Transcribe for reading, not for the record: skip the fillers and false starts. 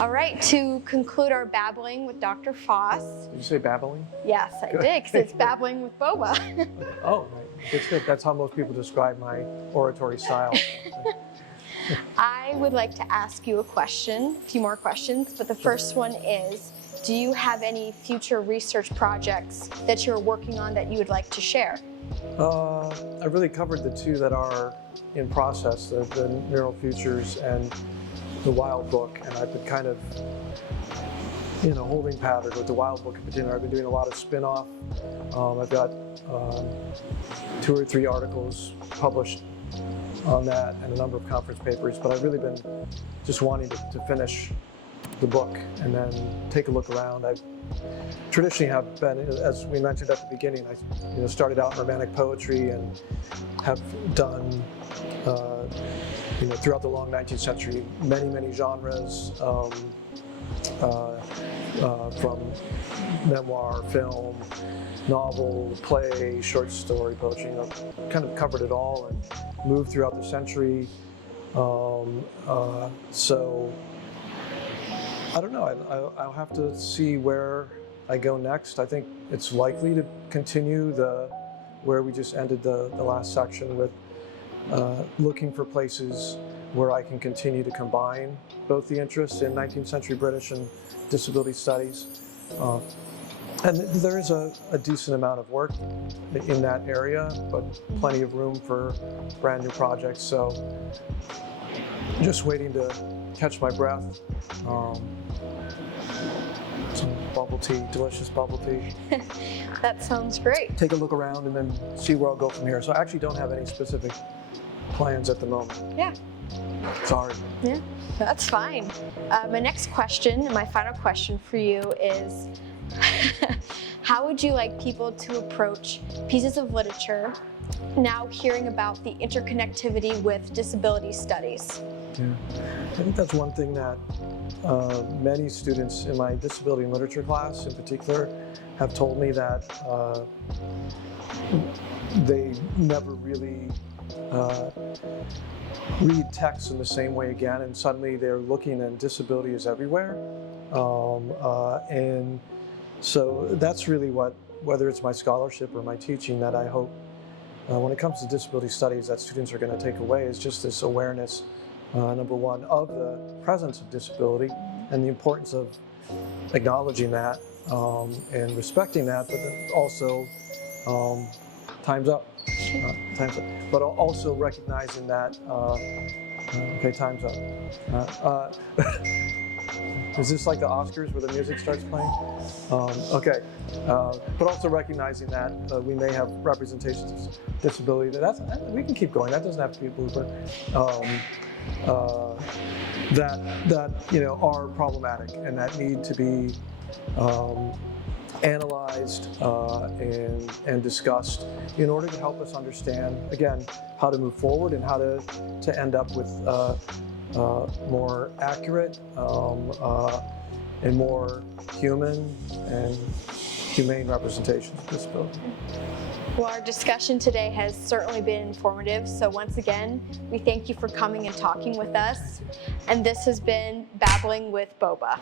All right, to conclude our babbling with Dr. Foss. Did you say babbling? Yes, I did, because it's babbling with Boba. Oh, right. It's good. That's how most people describe my oratory style. I would like to ask you a question, a few more questions, but the first one is, do you have any future research projects that you're working on that you would like to share? I really covered the two that are in process, the Neural Futures and the Wild Book, and I've been kind of, holding pattern with the Wild Book in particular. I've been doing a lot of spin-off. I've got 2 or 3 articles published on that and a number of conference papers, but I've really been just wanting to finish the book and then take a look around. I traditionally have been, as we mentioned at the beginning, I started out in romantic poetry and have done, throughout the long 19th century, many genres, from memoir, film, novel, play, short story, poetry. Kind of covered it all and moved throughout the century. So I don't know. I'll have to see where I go next. I think it's likely to continue where we just ended the last section with looking for places where I can continue to combine both the interests in 19th century British and disability studies. And there is a decent amount of work in that area, but plenty of room for brand new projects. So just waiting to catch my breath. Some bubble tea, delicious bubble tea. That sounds great. Take a look around and then see where I'll go from here. So I actually don't have any specific plans at the moment. Yeah. Sorry. Yeah, that's fine. My next question, my final question for you is, how would you like people to approach pieces of literature now hearing about the interconnectivity with disability studies? Yeah, I think that's one thing that many students in my disability and literature class in particular have told me that they never really read text in the same way again, and suddenly they're looking and disability is everywhere. And so that's really whether it's my scholarship or my teaching, that I hope when it comes to disability studies that students are going to take away is just this awareness, number one, of the presence of disability and the importance of acknowledging that and respecting that, but then also time's up. But also recognizing that, okay, time's up. Is this like the Oscars where the music starts playing? Okay, but also recognizing that we may have representations of disability. We can keep going. That doesn't have to be a blueprint. That are problematic and that need to be analyzed and discussed in order to help us understand, again, how to move forward and how to end up with more accurate and more human and humane representations of disability. Well, our discussion today has certainly been informative, so once again, we thank you for coming and talking with us. And this has been Babbling with Boba.